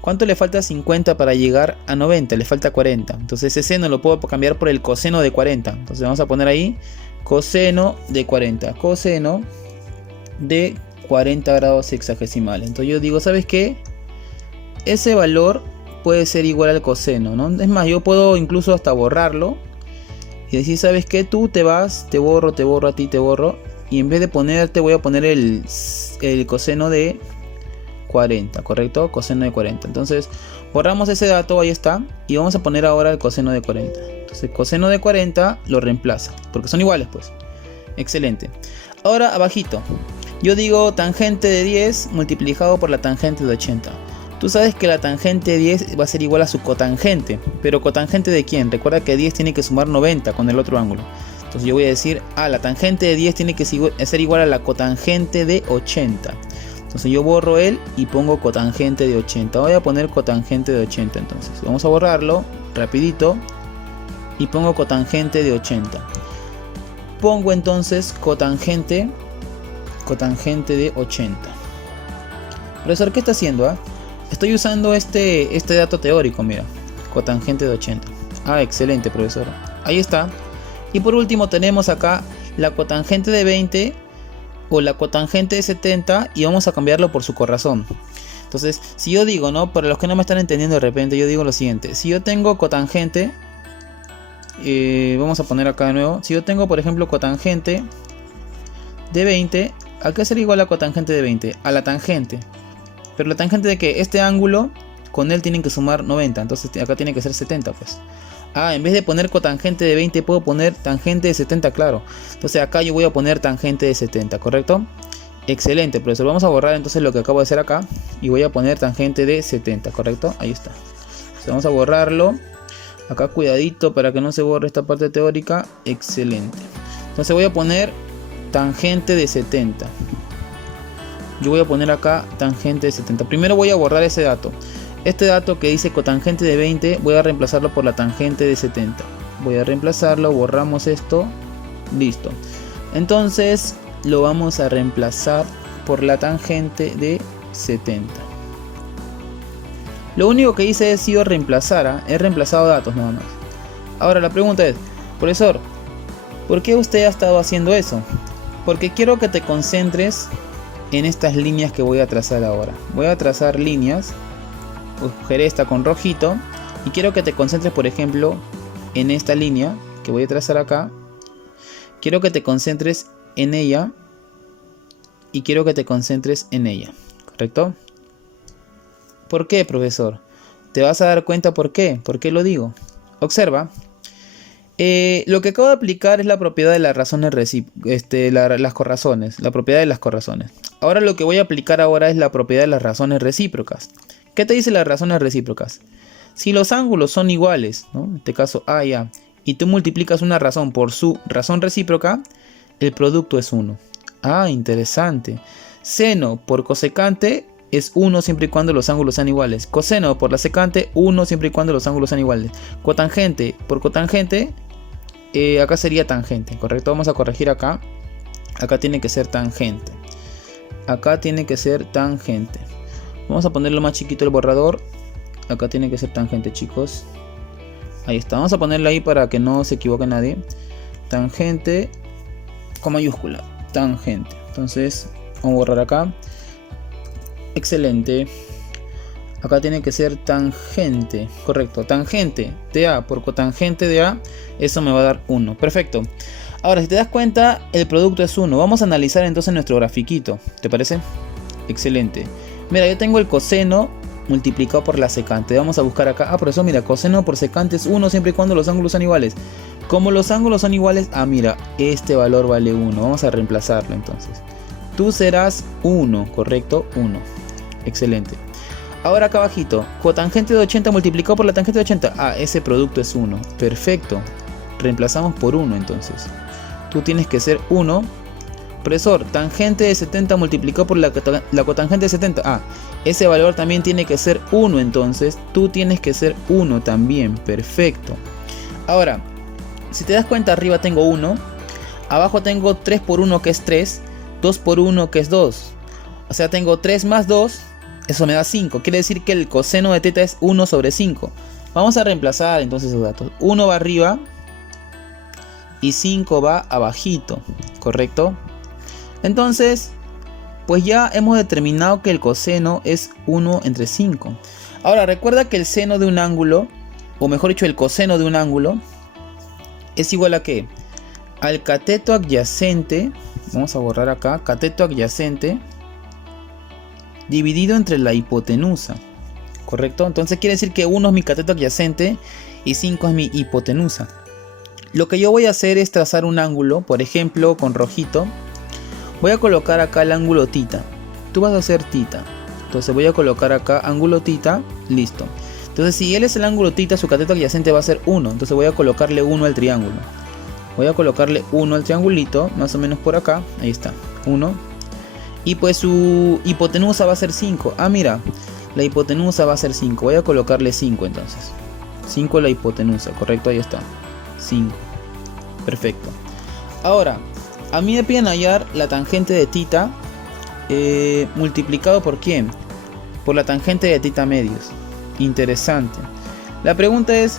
¿Cuánto le falta a 50 para llegar a 90? Le falta 40. Entonces ese seno lo puedo cambiar por el coseno de 40. Entonces vamos a poner ahí coseno de 40. Coseno de 40 grados hexagesimales. Entonces yo digo, ¿sabes qué? Ese valor puede ser igual al coseno, ¿no? Es más, yo puedo incluso hasta borrarlo y decir, ¿sabes qué? Tú te vas, te borro a ti, te borro. Y en vez de ponerte, voy a poner el coseno de 40, ¿correcto? Coseno de 40. Entonces, borramos ese dato, ahí está. Y vamos a poner ahora el coseno de 40. Entonces, coseno de 40 lo reemplaza, porque son iguales, pues. Excelente. Ahora, abajito, yo digo tangente de 10 multiplicado por la tangente de 80. Tú sabes que la tangente de 10 va a ser igual a su cotangente. Pero cotangente de ¿quién? Recuerda que 10 tiene que sumar 90 con el otro ángulo. Entonces yo voy a decir, la tangente de 10 tiene que ser igual a la cotangente de 80. Entonces yo borro él y pongo cotangente de 80. Voy a poner cotangente de 80 entonces. Vamos a borrarlo rapidito. Y pongo cotangente de 80. Pongo entonces cotangente de 80. Profesor, ¿qué está haciendo? Estoy usando este dato teórico, mira. Cotangente de 80. Excelente, profesor. Ahí está. Y por último tenemos acá la cotangente de 20 o la cotangente de 70 y vamos a cambiarlo por su corrazón. Entonces, si yo digo, ¿no? Para los que no me están entendiendo de repente, yo digo lo siguiente. Si yo tengo cotangente, vamos a poner acá de nuevo. Si yo tengo, por ejemplo, cotangente de 20, ¿a qué sería igual la cotangente de 20? A la tangente. Pero la tangente de que este ángulo con él tienen que sumar 90. Entonces acá tiene que ser 70 pues. En vez de poner cotangente de 20 puedo poner tangente de 70, claro. Entonces acá yo voy a poner tangente de 70, ¿correcto? Excelente, profesor. Vamos a borrar entonces lo que acabo de hacer acá y voy a poner tangente de 70, ¿correcto? Ahí está. Entonces vamos a borrarlo. Acá cuidadito para que no se borre esta parte teórica. Excelente. Entonces voy a poner tangente de 70. Yo voy a poner acá tangente de 70. Primero voy a borrar ese dato. Este dato que dice cotangente de 20 voy a reemplazarlo por la tangente de 70. Voy a reemplazarlo, borramos esto. Listo. Entonces lo vamos a reemplazar por la tangente de 70. Lo único que hice es sido reemplazar, he reemplazado datos nada más. Ahora la pregunta es, profesor, ¿por qué usted ha estado haciendo eso? Porque quiero que te concentres en estas líneas que voy a trazar ahora. Voy a trazar líneas, cogeré esta con rojito y quiero que te concentres, por ejemplo, en esta línea que voy a trazar acá. Quiero que te concentres en ella y quiero que te concentres en ella, ¿correcto? ¿Por qué, profesor? Te vas a dar cuenta por qué. ¿Por qué lo digo? Observa. Lo que acabo de aplicar es la propiedad de las razones las corrazones. La propiedad de las corrazones. Ahora lo que voy a aplicar ahora es la propiedad de las razones recíprocas. ¿Qué te dice las razones recíprocas? Si los ángulos son iguales, ¿no? En este caso A y A, y tú multiplicas una razón por su razón recíproca, el producto es 1. Ah, interesante. Seno por cosecante es 1 siempre y cuando los ángulos sean iguales. Coseno por la secante, 1 siempre y cuando los ángulos sean iguales. Cotangente por cotangente, acá sería tangente, ¿correcto? Vamos a corregir acá. Acá tiene que ser tangente. Acá tiene que ser tangente. Vamos a ponerlo más chiquito el borrador. Acá tiene que ser tangente, chicos. Ahí está. Vamos a ponerlo ahí para que no se equivoque nadie. Tangente con mayúscula. Tangente. Entonces, vamos a borrar acá. Excelente. Acá tiene que ser tangente. Correcto. Tangente de A por cotangente de A. Eso me va a dar 1. Perfecto. Ahora, si te das cuenta, el producto es 1. Vamos a analizar entonces nuestro grafiquito. ¿Te parece? Excelente. Mira, yo tengo el coseno multiplicado por la secante. Vamos a buscar acá. Ah, por eso, mira, coseno por secante es 1 siempre y cuando los ángulos son iguales. Como los ángulos son iguales, mira, este valor vale 1. Vamos a reemplazarlo entonces. Tú serás 1, ¿correcto? 1. Excelente. Ahora acá abajito, cotangente de 80 multiplicado por la tangente de 80. Ah, ese producto es 1. Perfecto. Reemplazamos por 1 entonces. Tú tienes que ser 1. Profesor, tangente de 70 multiplicado por la cotangente de 70. Ah, ese valor también tiene que ser 1 entonces. Tú tienes que ser 1 también. Perfecto. Ahora, si te das cuenta, arriba tengo 1. Abajo tengo 3 por 1 que es 3. 2 por 1 que es 2. O sea, tengo 3 más 2. Eso me da 5. Quiere decir que el coseno de teta es 1 sobre 5. Vamos a reemplazar entonces esos datos. 1 va arriba y 5 va abajito. ¿Correcto? Entonces, pues ya hemos determinado que el coseno es 1 entre 5. Ahora, recuerda que el seno de un ángulo, o mejor dicho, el coseno de un ángulo, es igual a ¿qué? Al cateto adyacente. Vamos a borrar acá. Cateto adyacente dividido entre la hipotenusa. ¿Correcto? Entonces quiere decir que 1 es mi cateto adyacente y 5 es mi hipotenusa. Lo que yo voy a hacer es trazar un ángulo, por ejemplo, con rojito. Voy a colocar acá el ángulo tita. Tú vas a hacer tita. Entonces voy a colocar acá ángulo tita. Listo. Entonces si él es el ángulo tita, su cateto adyacente va a ser 1. Entonces voy a colocarle 1 al triángulo. Voy a colocarle 1 al triangulito, más o menos por acá. Ahí está, 1. Y pues su hipotenusa va a ser 5. Ah, mira, la hipotenusa va a ser 5. Voy a colocarle 5 entonces. 5 la hipotenusa, correcto, ahí está. 5. Perfecto. Ahora, a mí me piden hallar la tangente de tita multiplicado por ¿quién? Por la tangente de tita medios. Interesante. La pregunta es,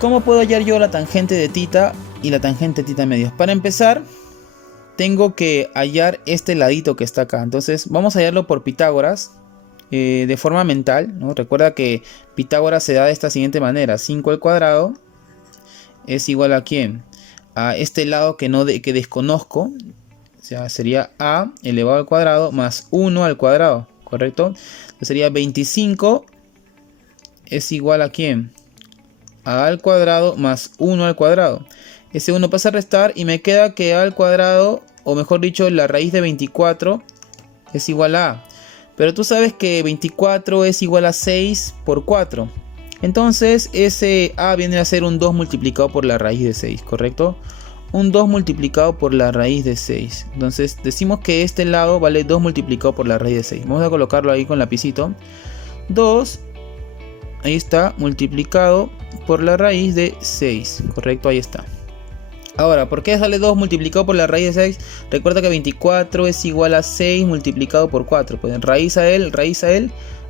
¿cómo puedo hallar yo la tangente de tita y la tangente de tita medios? Para empezar, tengo que hallar este ladito que está acá. Entonces vamos a hallarlo por Pitágoras de forma mental, ¿no? Recuerda que Pitágoras se da de esta siguiente manera. 5 al cuadrado es igual a ¿quién? A este lado que desconozco. O sea, sería a elevado al cuadrado más 1 al cuadrado, ¿correcto? Entonces sería 25 es igual a ¿quién? A al cuadrado más 1 al cuadrado. Ese 1 pasa a restar y me queda que a al cuadrado o mejor dicho, la raíz de 24 es igual a A. Pero tú sabes que 24 es igual a 6 por 4. Entonces ese A viene a ser un 2 multiplicado por la raíz de 6, ¿correcto? Un 2 multiplicado por la raíz de 6. Entonces decimos que este lado vale 2 multiplicado por la raíz de 6. Vamos a colocarlo ahí con lapicito. 2, ahí está, multiplicado por la raíz de 6, ¿correcto? Ahí está. Ahora, ¿por qué sale 2 multiplicado por la raíz de 6? Recuerda que 24 es igual a 6 multiplicado por 4. Pues raíz a él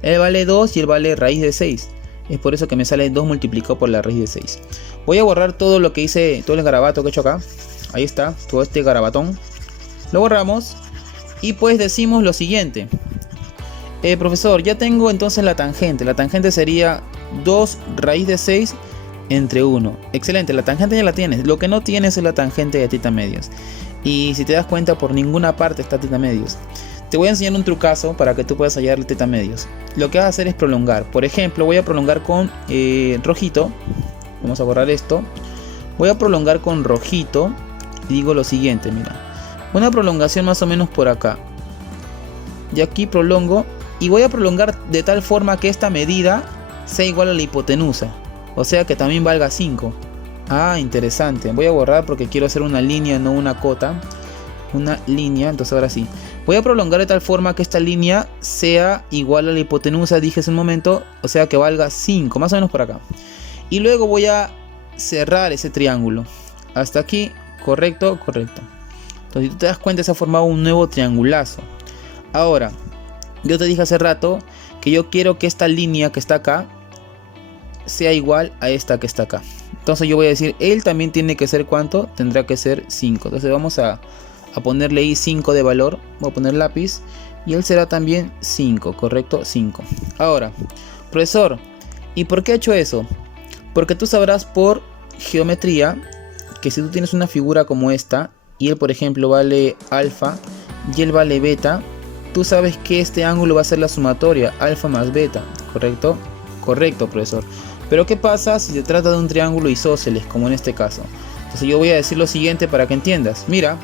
vale 2 y él vale raíz de 6. Es por eso que me sale 2 multiplicado por la raíz de 6. Voy a borrar todo lo que hice, todo el garabato que he hecho acá. Ahí está, todo este garabatón. Lo borramos y pues decimos lo siguiente. Profesor, ya tengo entonces la tangente. La tangente sería 2 raíz de 6 entre 1. Excelente, la tangente ya la tienes. Lo que no tienes es la tangente de teta medios. Y si te das cuenta, por ninguna parte está teta medios. Te voy a enseñar un trucazo para que tú puedas hallar el teta medios. Lo que vas a hacer es prolongar. Por ejemplo, voy a prolongar con rojito. Vamos a borrar esto. Voy a prolongar con rojito. Y digo lo siguiente, mira. Una prolongación más o menos por acá. Y aquí prolongo. Y voy a prolongar de tal forma que esta medida sea igual a la hipotenusa. O sea que también valga 5. Ah, interesante. Voy a borrar porque quiero hacer una línea, no una cota. Una línea, entonces ahora sí. Voy a prolongar de tal forma que esta línea sea igual a la hipotenusa, dije hace un momento. O sea que valga 5, más o menos por acá. Y luego voy a cerrar ese triángulo. Hasta aquí, correcto, correcto. Entonces si tú te das cuenta se ha formado un nuevo triangulazo. Ahora, yo te dije hace rato que yo quiero que esta línea que está acá sea igual a esta que está acá. Entonces yo voy a decir, él también tiene que ser ¿cuánto? Tendrá que ser 5. Entonces vamos a ponerle ahí 5 de valor. Voy a poner lápiz. Y él será también 5, ¿correcto? 5. Ahora, profesor, ¿y por qué he hecho eso? Porque tú sabrás por geometría que si tú tienes una figura como esta y él por ejemplo vale alfa y él vale beta, tú sabes que este ángulo va a ser la sumatoria alfa más beta, ¿correcto? Correcto, profesor. Pero ¿qué pasa si se trata de un triángulo isósceles, como en este caso? Entonces yo voy a decir lo siguiente para que entiendas. Mira,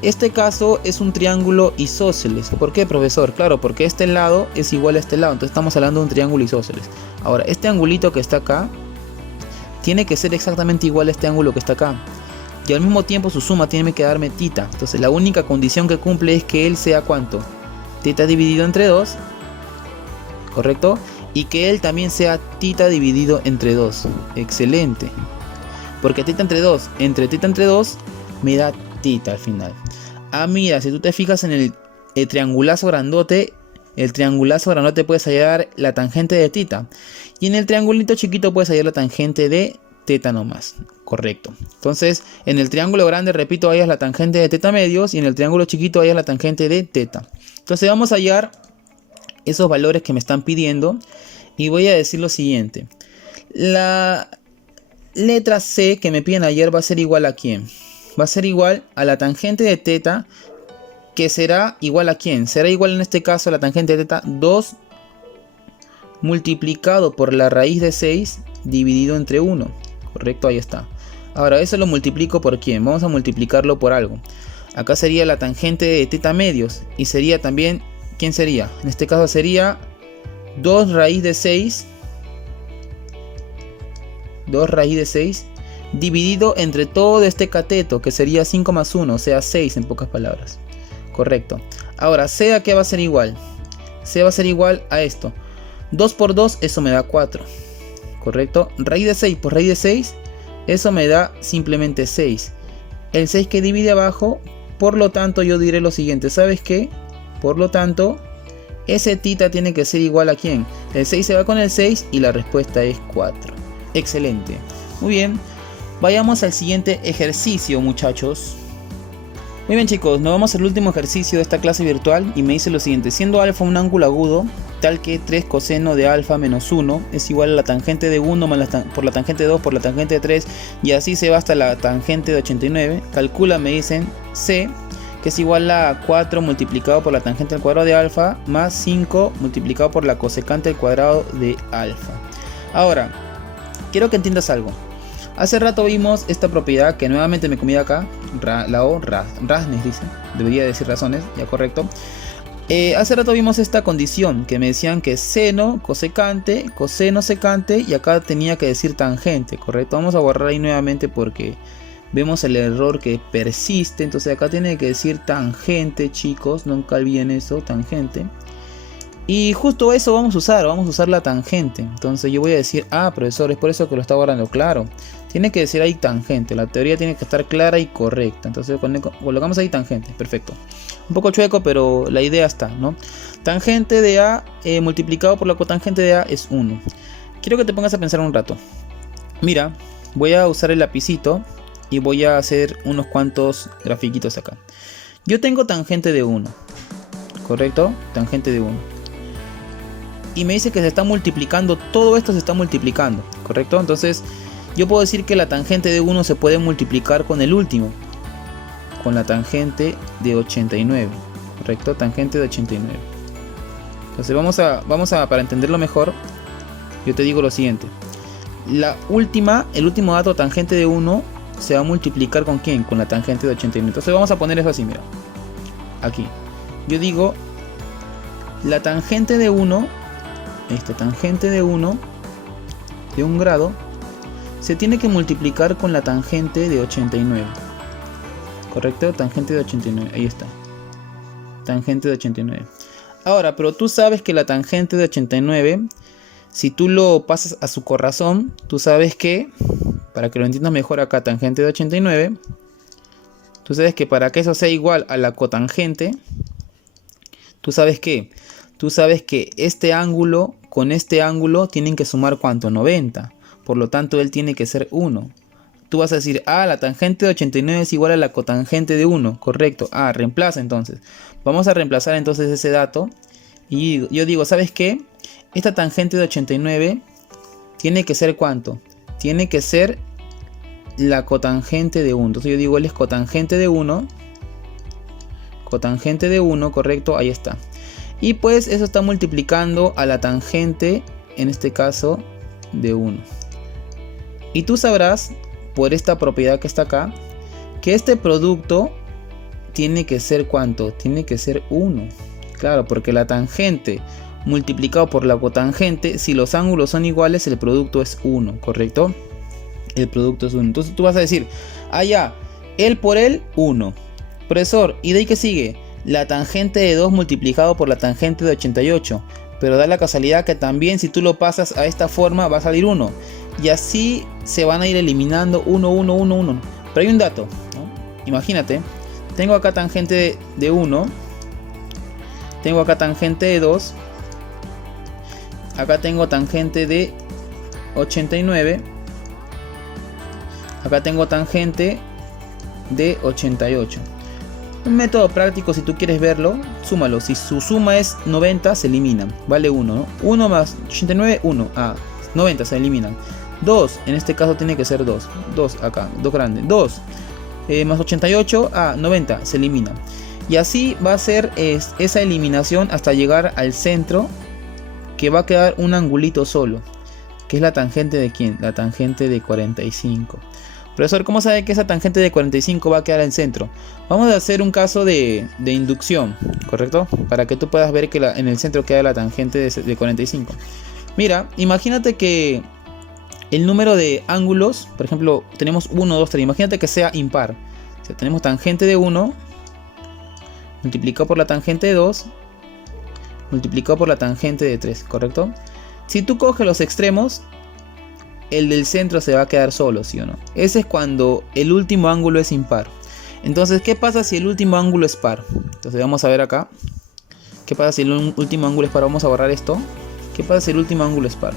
este caso es un triángulo isósceles. ¿Por qué, profesor? Claro, porque este lado es igual a este lado. Entonces estamos hablando de un triángulo isósceles. Ahora, este angulito que está acá tiene que ser exactamente igual a este ángulo que está acá. Y al mismo tiempo su suma tiene que darme tita. Entonces la única condición que cumple es que él sea ¿cuánto? Teta dividido entre 2. ¿Correcto? Y que él también sea tita dividido entre 2. Excelente. Porque teta entre 2 me da tita al final. Ah, mira, si tú te fijas en el triangulazo grandote, puedes hallar la tangente de tita. Y en el triangulito chiquito puedes hallar la tangente de teta nomás. Correcto. Entonces, en el triángulo grande, repito, hallas la tangente de teta medios. Y en el triángulo chiquito hallas la tangente de teta. Entonces vamos a hallar esos valores que me están pidiendo. Y voy a decir lo siguiente. La letra C que me piden ayer va a ser igual a ¿quién? Va a ser igual a la tangente de teta, que será igual a ¿quién? Será igual en este caso a la tangente de teta 2 multiplicado por la raíz de 6 dividido entre 1. Correcto, ahí está. Ahora eso lo multiplico por ¿quién? Vamos a multiplicarlo por algo. Acá sería la tangente de teta medios. Y sería también, ¿quién sería? En este caso sería 2 raíz de 6. 2 raíz de 6 dividido entre todo este cateto, que sería 5 más 1, o sea 6 en pocas palabras. Correcto. Ahora, C a qué va a ser igual. C va a ser igual a esto. 2 por 2, eso me da 4. Correcto. Raíz de 6 por raíz de 6, eso me da simplemente 6. El 6 que divide abajo, por lo tanto yo diré lo siguiente. ¿Sabes qué? Por lo tanto, ese tita tiene que ser igual a ¿quién? El 6 se va con el 6 y la respuesta es 4. Excelente. Muy bien. Vayamos al siguiente ejercicio, muchachos. Muy bien, chicos, nos vamos al último ejercicio de esta clase virtual y me dice lo siguiente. Siendo alfa un ángulo agudo, tal que 3 coseno de alfa menos 1 es igual a la tangente de 1 más por la tangente de 2 por la tangente de 3, y así se va hasta la tangente de 89. Calcula, me dicen, C, que es igual a 4 multiplicado por la tangente al cuadrado de alfa más 5 multiplicado por la cosecante al cuadrado de alfa. Ahora, quiero que entiendas algo. Hace rato vimos esta propiedad que nuevamente me comí acá. Raznes dice, debería decir razones, ya correcto. Hace rato vimos esta condición que me decían que seno, cosecante, coseno secante y acá tenía que decir tangente, correcto. Vamos a borrar ahí nuevamente porque vemos el error que persiste. Entonces acá tiene que decir tangente, chicos, nunca olviden eso, tangente. Y justo eso vamos a usar la tangente. Entonces yo voy a decir, profesor, es por eso que lo está guardando, claro. Tiene que decir ahí tangente, la teoría tiene que estar clara y correcta. Entonces colocamos ahí tangente, perfecto. Un poco chueco, pero la idea está, ¿no? Tangente de A multiplicado por la cotangente de A es 1. Quiero que te pongas a pensar un rato. Mira, voy a usar el lapicito y voy a hacer unos cuantos grafiquitos acá. Yo tengo tangente de 1, ¿correcto? Tangente de 1. Y me dice que se está multiplicando, todo esto se está multiplicando, ¿correcto? Entonces yo puedo decir que la tangente de 1 se puede multiplicar con el último, con la tangente de 89, ¿correcto? Tangente de 89. Entonces vamos a para entenderlo mejor, yo te digo lo siguiente. El último dato, tangente de 1, se va a multiplicar ¿con quién? Con la tangente de 89. Entonces vamos a poner eso así, mira. Aquí. Yo digo, la tangente de 1, esta tangente de 1, de un grado, se tiene que multiplicar con la tangente de 89. ¿Correcto? Tangente de 89, ahí está. Tangente de 89. Ahora, pero tú sabes que la tangente de 89, si tú lo pasas a su corazón, tú sabes que, para que lo entiendas mejor acá, tangente de 89, tú sabes que para que eso sea igual a la cotangente, tú sabes que este ángulo con este ángulo tienen que sumar ¿cuánto? 90. Por lo tanto, él tiene que ser 1. Tú vas a decir, la tangente de 89 es igual a la cotangente de 1. Correcto. Reemplaza entonces. Vamos a reemplazar entonces ese dato. Y yo digo, ¿sabes qué? Esta tangente de 89 tiene que ser ¿cuánto? Tiene que ser la cotangente de 1. Entonces yo digo, él es cotangente de 1. Cotangente de 1, correcto. Ahí está. Y pues eso está multiplicando a la tangente, en este caso, de 1. Y tú sabrás, por esta propiedad que está acá, que este producto tiene que ser ¿cuánto? Tiene que ser 1. Claro, porque la tangente multiplicado por la cotangente, si los ángulos son iguales, el producto es 1, ¿correcto? El producto es 1. Entonces tú vas a decir, él por él, 1. Profesor, ¿y de ahí qué sigue? La tangente de 2 multiplicado por la tangente de 88. Pero da la casualidad que también si tú lo pasas a esta forma va a salir 1. Y así se van a ir eliminando 1, 1, 1, 1. Pero hay un dato, ¿no? Imagínate, tengo acá tangente de 1. Tengo acá tangente de 2. Acá tengo tangente de 89. Acá tengo tangente de 88. Un método práctico, si tú quieres verlo, súmalo. Si su suma es 90, se eliminan. Vale 1, ¿no? 1 más 89, 1. 90 se eliminan. 2, en este caso tiene que ser 2. 2 acá, 2 grandes. 2 más 88, 90 se elimina. Y así va a ser esa eliminación hasta llegar al centro, que va a quedar un angulito solo. Que es la tangente de ¿quién? La tangente de 45. Profesor, ¿cómo sabe que esa tangente de 45 va a quedar en el centro? Vamos a hacer un caso de inducción, ¿correcto? Para que tú puedas ver que en el centro queda la tangente de 45. Mira, imagínate que el número de ángulos, por ejemplo, tenemos 1, 2, 3. Imagínate que sea impar. O sea, tenemos tangente de 1 multiplicado por la tangente de 2 multiplicado por la tangente de 3, ¿correcto? Si tú coges los extremos, el del centro se va a quedar solo, ¿sí o no? Ese es cuando el último ángulo es impar. Entonces, ¿qué pasa si el último ángulo es par? Entonces vamos a ver acá. ¿Qué pasa si el último ángulo es par? Vamos a borrar esto. ¿Qué pasa si el último ángulo es par?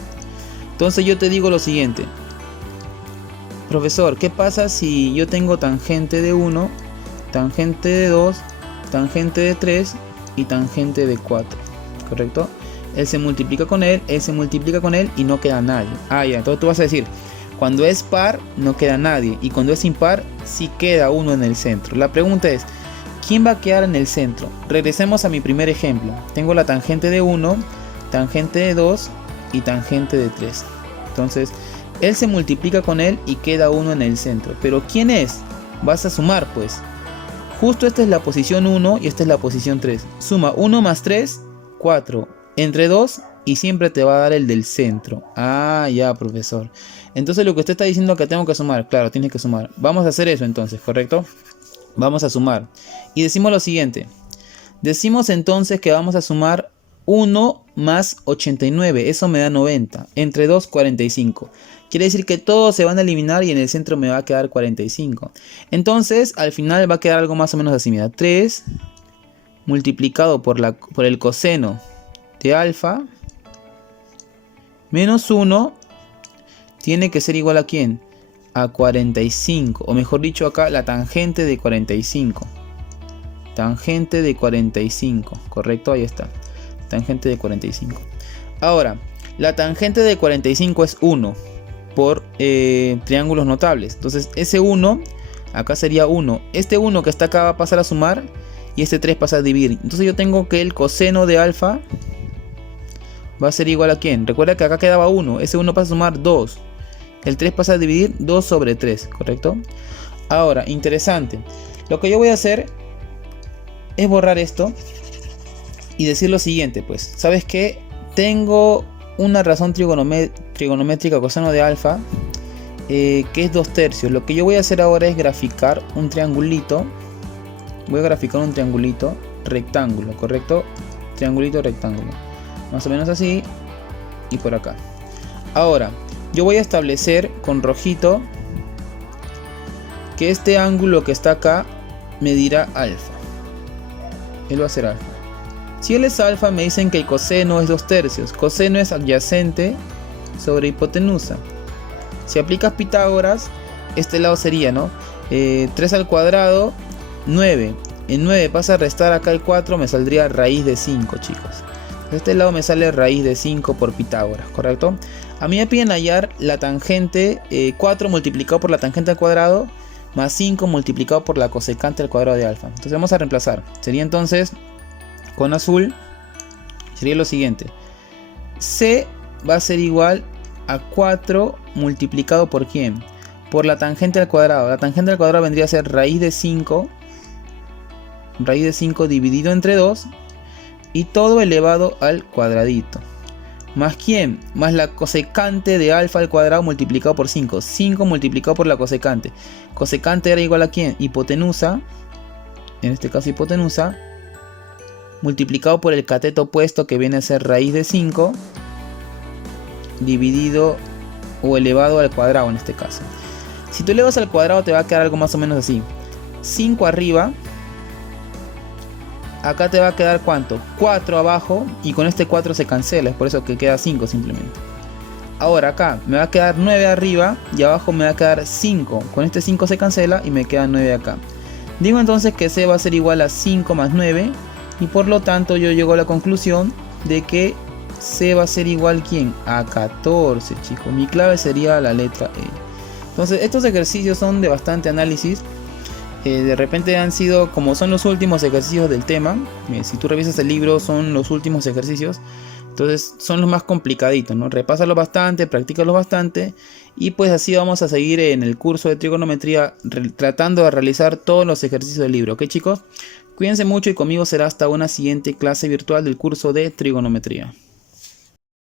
Entonces yo te digo lo siguiente. Profesor, ¿qué pasa si yo tengo tangente de 1, tangente de 2, tangente de 3 y tangente de 4? ¿Correcto? Él se multiplica con él y no queda nadie. Entonces tú vas a decir, cuando es par no queda nadie y cuando es impar sí queda uno en el centro. La pregunta es, ¿quién va a quedar en el centro? Regresemos a mi primer ejemplo. Tengo la tangente de 1, tangente de 2 y tangente de 3. Entonces, él se multiplica con él y queda uno en el centro. Pero ¿quién es? vas a sumar pues. Justo esta es la posición 1 y esta es la posición 3. Suma 1 más 3, 4. Entre 2 y siempre te va a dar el del centro. Ah, ya, profesor. Entonces lo que usted está diciendo que tengo que sumar. Claro, tienes que sumar. Vamos a hacer eso entonces, ¿correcto? Vamos a sumar. Y decimos lo siguiente. Decimos entonces que vamos a sumar 1 más 89. Eso me da 90. Entre 2, 45. Quiere decir que todos se van a eliminar y en el centro me va a quedar 45. Entonces, al final va a quedar algo más o menos así. Mira, 3 multiplicado por el coseno de alfa menos 1 tiene que ser igual a ¿quién? A 45. O mejor dicho, acá la tangente de 45. Tangente de 45. ¿Correcto? Ahí está. Tangente de 45. Ahora, la tangente de 45 es 1. Por triángulos notables. Entonces ese 1 acá sería 1. Este 1 que está acá va a pasar a sumar y este 3 pasa a dividir. Entonces yo tengo que el coseno de alfa va a ser igual a ¿quién? Recuerda que acá quedaba 1. Ese 1 pasa a sumar 2. El 3 pasa a dividir 2 sobre 3. ¿Correcto? Ahora, interesante. Lo que yo voy a hacer es borrar esto y decir lo siguiente. Pues, ¿sabes qué? Tengo una razón trigonométrica coseno de alfa que es 2/3. Lo que yo voy a hacer ahora es graficar un triangulito. Voy a graficar un triangulito rectángulo, ¿correcto? Triangulito rectángulo. Más o menos así y por acá. Ahora, yo voy a establecer con rojito que este ángulo que está acá medirá alfa. Él va a ser alfa. Si él es alfa, me dicen que el coseno es 2/3. Coseno es adyacente sobre hipotenusa. Si aplicas Pitágoras, este lado sería, ¿no? 3 al cuadrado, 9. En 9 pasa a restar acá el 4, me saldría raíz de 5, chicos. De este lado me sale raíz de 5 por Pitágoras, ¿correcto? A mí me piden hallar la tangente 4 multiplicado por la tangente al cuadrado más 5 multiplicado por la cosecante al cuadrado de alfa. Entonces vamos a reemplazar. Sería entonces... con azul sería lo siguiente. C va a ser igual a 4 multiplicado por ¿quién? Por la tangente al cuadrado. La tangente al cuadrado vendría a ser raíz de 5. Raíz de 5 dividido entre 2. Y todo elevado al cuadradito. ¿Más quién? Más la cosecante de alfa al cuadrado multiplicado por 5. 5 multiplicado por la cosecante. Cosecante era igual a ¿quién? Hipotenusa. En este caso hipotenusa. Multiplicado por el cateto opuesto que viene a ser raíz de 5 dividido o elevado al cuadrado en este caso. Si tú elevas al cuadrado te va a quedar algo más o menos así. 5 arriba. Acá te va a quedar ¿cuánto? 4 abajo y con este 4 se cancela. Es por eso que queda 5 simplemente. Ahora acá me va a quedar 9 arriba y abajo me va a quedar 5. Con este 5 se cancela y me queda 9 acá. Digo entonces que C va a ser igual a 5 más 9. Y por lo tanto yo llego a la conclusión de que C va a ser igual ¿quién? A 14, chicos. Mi clave sería la letra E. Entonces estos ejercicios son de bastante análisis. De repente han sido como son los últimos ejercicios del tema. Si tú revisas el libro son los últimos ejercicios. Entonces son los más complicaditos, ¿no? Repásalo bastante, practícalo bastante. Y pues así vamos a seguir en el curso de trigonometría tratando de realizar todos los ejercicios del libro. ¿Ok, chicos? Cuídense mucho y conmigo será hasta una siguiente clase virtual del curso de trigonometría.